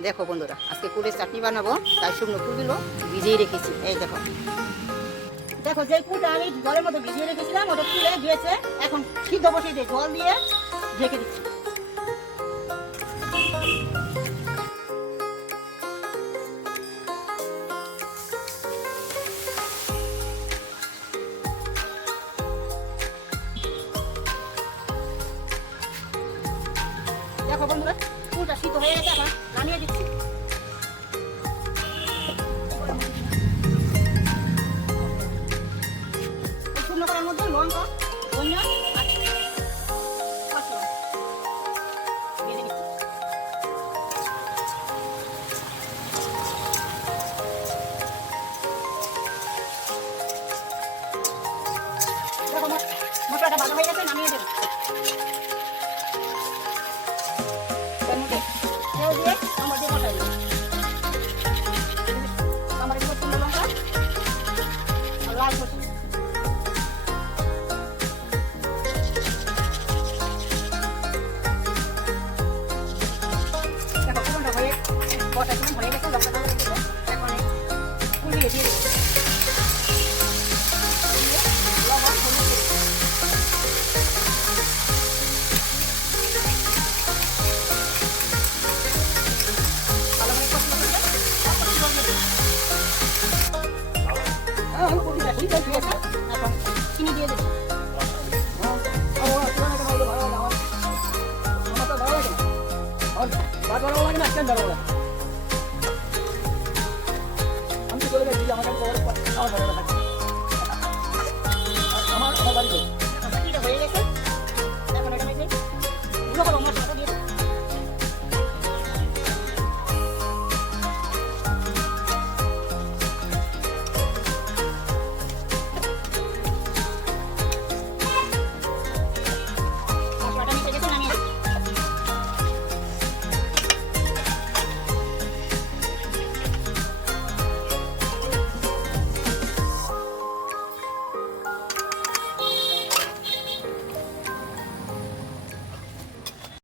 দেখো বন্ধুরা, আজকে কুলের চাটনি বানাবো, তাই শুকনো কুলগুলো ভিজিয়ে রেখেছি। এই দেখো দেখো, যে কুলটা আমি জলের মধ্যে ভিজিয়ে রেখেছিলাম ওটা কুলে দিয়েছে। এখন সিদ্ধ বসিয়ে দিয়ে জল দিয়ে ঢেকে দিচ্ছি। দেখো বন্ধুরা, কুলটা সিদ্ধ হয়ে গেছে, এখন নামিয়ে দিচ্ছি। শুকনো করার মধ্যে লঙ্কা, ধনিয়া আর পাঁচফোড়ন ভেজে নিচ্ছি। দেখো মশলাটা ভাজা হয়ে গেছে, নামিয়ে দেবো। এর মধ্যে তেল দিয়ে আমার দিয়ে বসাই দিই। আমার একটু শুকনো লঙ্কা আর লাল সরষে। দেখো পুরোটা হয়ে বসাইছিলাম, হয়ে গেছে, লঙ্কা হয়ে গেছে। এখন কুল দিয়ে দিয়ে দেবো। লবণ হলুদ দেবো। ভালো করে কষিয়ে দিলে তারপর জল দেবো। আমি কুল দিয়ে দিয়েছি, এখন চিনি দিয়ে দেবো। আমি চলে গেছি, আমার